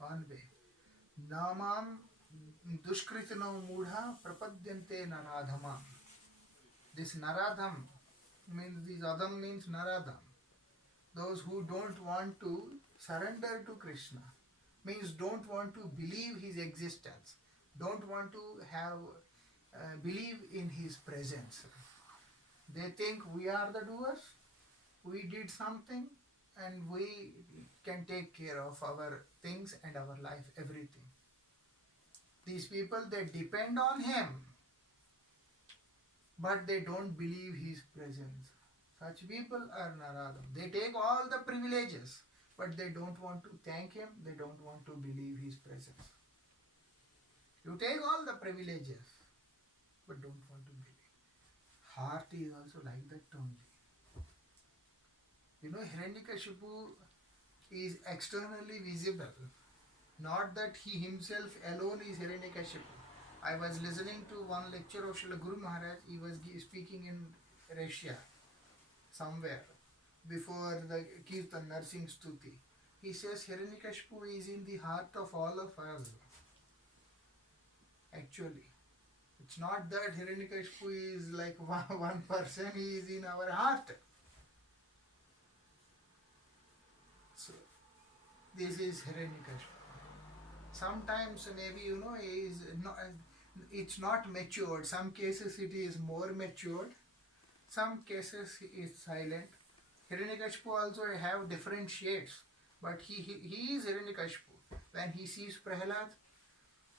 one way. Namam dushkritino mudha prapadyante naradhama. This naradham means, this adam means naradham. Those who don't want to surrender to Krishna, means don't want to believe his existence, don't want to have believe in his presence. They think we are the doers, we did something, and we can take care of our things and our life, everything. These people, they depend on him, but they don't believe his presence. Such people are Naradam. They take all the privileges, but they don't want to thank him, they don't want to believe his presence. You take all the privileges, but don't want to believe. Heart is also like that only. You know, Hiranyakashipu is externally visible. Not that he himself alone is Hiranyakashipu. I was listening to one lecture of Srila Guru Maharaj. He was speaking in Russia, somewhere, before the Kirtan Narsing Stuti. He says Hiranyakashipu is in the heart of all of us. Actually, it's not that Hiranyakashipu is like one person, he is in our heart. So, this is Hiranyakashipu. Sometimes maybe, you know, is not, it's not matured. Some cases it is more matured. Some cases it is silent. Hiranyakashipu also have different shades, but he is Hiranyakashipu. When he sees Prahlad,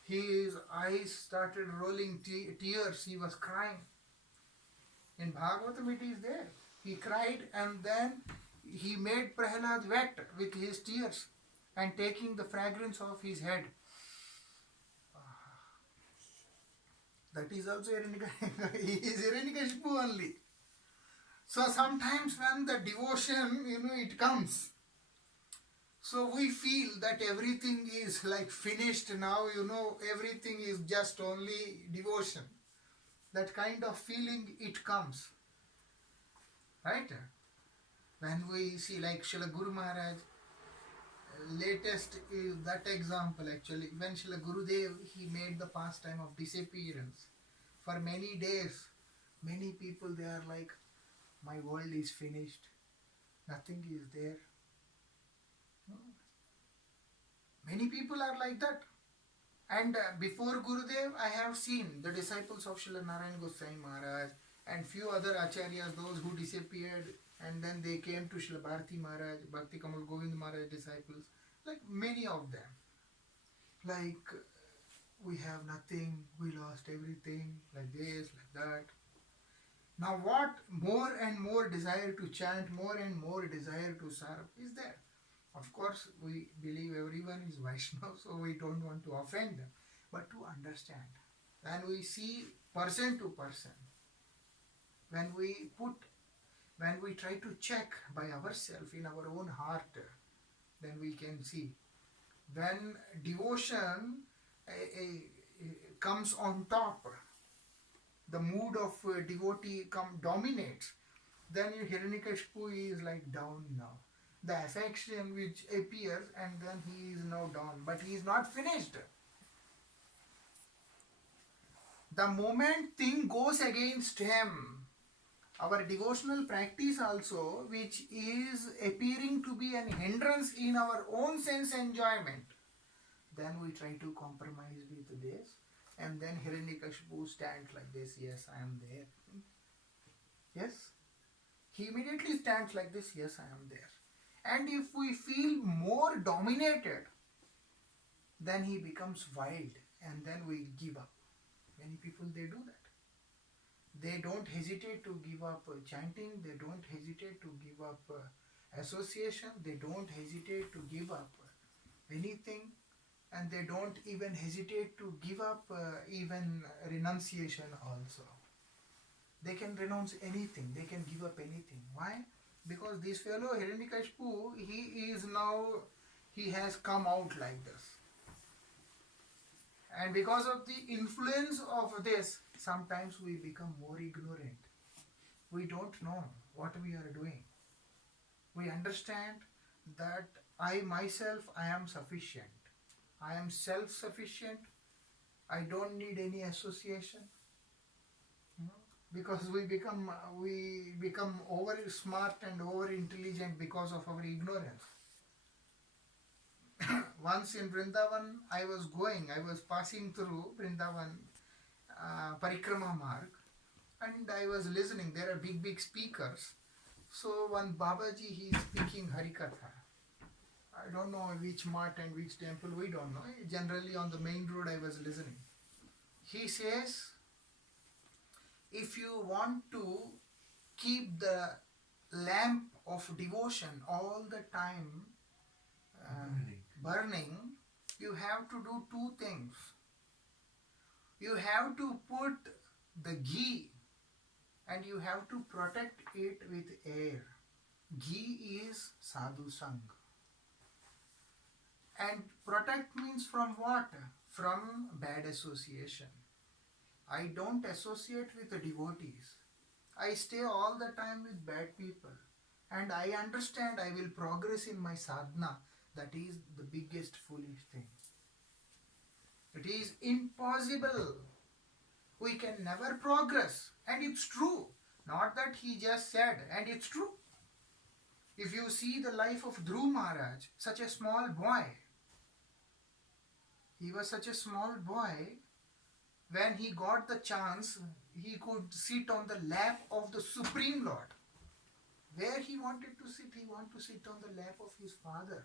his eyes started rolling tears. He was crying. In Bhagavatam it is there. He cried and then he made Prahlad wet with his tears and taking the fragrance of his head. That is also Hiranyakashipu. He is Hiranyakashipu only. So sometimes when the devotion, you know, it comes, so we feel that everything is like finished now, you know, everything is just only devotion. That kind of feeling, it comes. Right? When we see like Srila Guru Maharaj, latest is that example actually. When Srila Gurudev, he made the pastime of disappearance. For many days, many people, they are like, my world is finished. Nothing is there. Many people are like that. And before Gurudev, I have seen the disciples of Srila Narayan Goswami Maharaj and few other acharyas, those who disappeared and then they came to Srila Bharati Maharaj, Bhakti Kamal Govind Maharaj disciples, like many of them. Like, we have nothing, we lost everything, like this, like that. Now what more and more desire to chant, more and more desire to serve is there. Of course, we believe everyone is Vaishnava, so we don't want to offend them. But to understand, when we see person to person, when we try to check by ourselves in our own heart, then we can see. When devotion comes on top, the mood of devotee dominates, then Hiranyakashipu is like down now. The affection which appears and then he is now down, but he is not finished. The moment thing goes against him, our devotional practice also, which is appearing to be an hindrance in our own sense enjoyment, then we try to compromise with this, and then Hiranyakashipu stands like this, yes, I am there. Yes? He immediately stands like this, yes, I am there. And if we feel more dominated, then he becomes wild and then we give up. Many people, they do that. They don't hesitate to give up chanting, they don't hesitate to give up association, they don't hesitate to give up anything, and they don't even hesitate to give up even renunciation also. They can renounce anything, they can give up anything. Why? Because this fellow Hiranyakashipu, he has come out like this. And because of the influence of this, sometimes we become more ignorant. We don't know what we are doing. We understand that I myself, I am sufficient. I am self-sufficient. I don't need any association. Because we become over smart and over intelligent because of our ignorance. Once in Vrindavan, I was passing through Vrindavan Parikrama Marg, and I was listening. There are big speakers. So one Babaji, he is speaking Harikatha. I don't know which mart and which temple, we don't know. Generally on the main road I was listening. He says, if you want to keep the lamp of devotion all the time burning, you have to do two things. You have to put the ghee and you have to protect it with air. Ghee is sadhu sang. And protect means from what? From bad association. I don't associate with the devotees. I stay all the time with bad people. And I understand I will progress in my sadhana. That is the biggest foolish thing. It is impossible. We can never progress. And it's true. Not that he just said, and it's true. If you see the life of Dhruv Maharaj, such a small boy, he was such a small boy, when he got the chance, he could sit on the lap of the Supreme Lord. Where he wanted to sit? He wanted to sit on the lap of his father,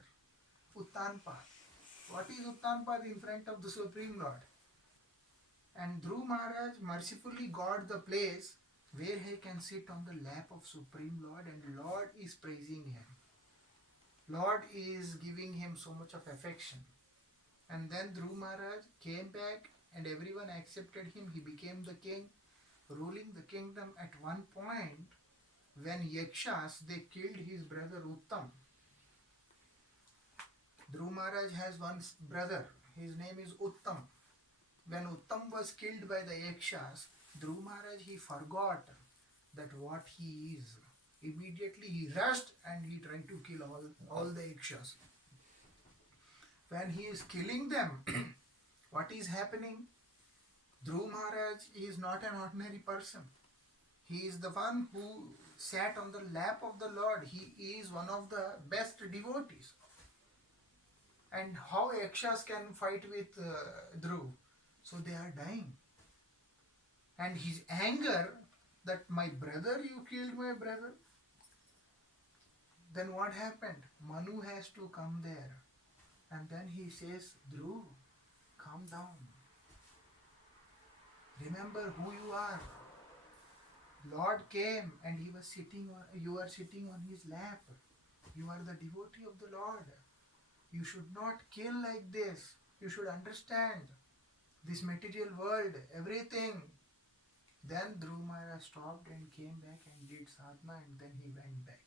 Uttanpad. What is Uttanpad in front of the Supreme Lord? And Dhruv Maharaj mercifully got the place where he can sit on the lap of Supreme Lord, and Lord is praising him. Lord is giving him so much of affection. And then Dhruv Maharaj came back and everyone accepted him. He became the king, ruling the kingdom. At one point, when Yakshas, they killed his brother Uttam. Dhruv Maharaj has one brother. His name is Uttam. When Uttam was killed by the Yakshas, Dhruv Maharaj, he forgot that what he is. Immediately he rushed and he tried to kill all the Yakshas. When he is killing them, what is happening? Dhruv Maharaj is not an ordinary person. He is the one who sat on the lap of the Lord. He is one of the best devotees. And how Yakshas can fight with Dhruv? So they are dying. And his anger that my brother, you killed my brother. Then what happened? Manu has to come there. And then he says, Dhruv, calm down. Remember who you are. Lord came and he was sitting on, you are sitting on his lap. You are the devotee of the Lord. You should not kill like this. You should understand this material world, everything. Then Dhruv Maharaj stopped and came back and did sadhana, and then he went back.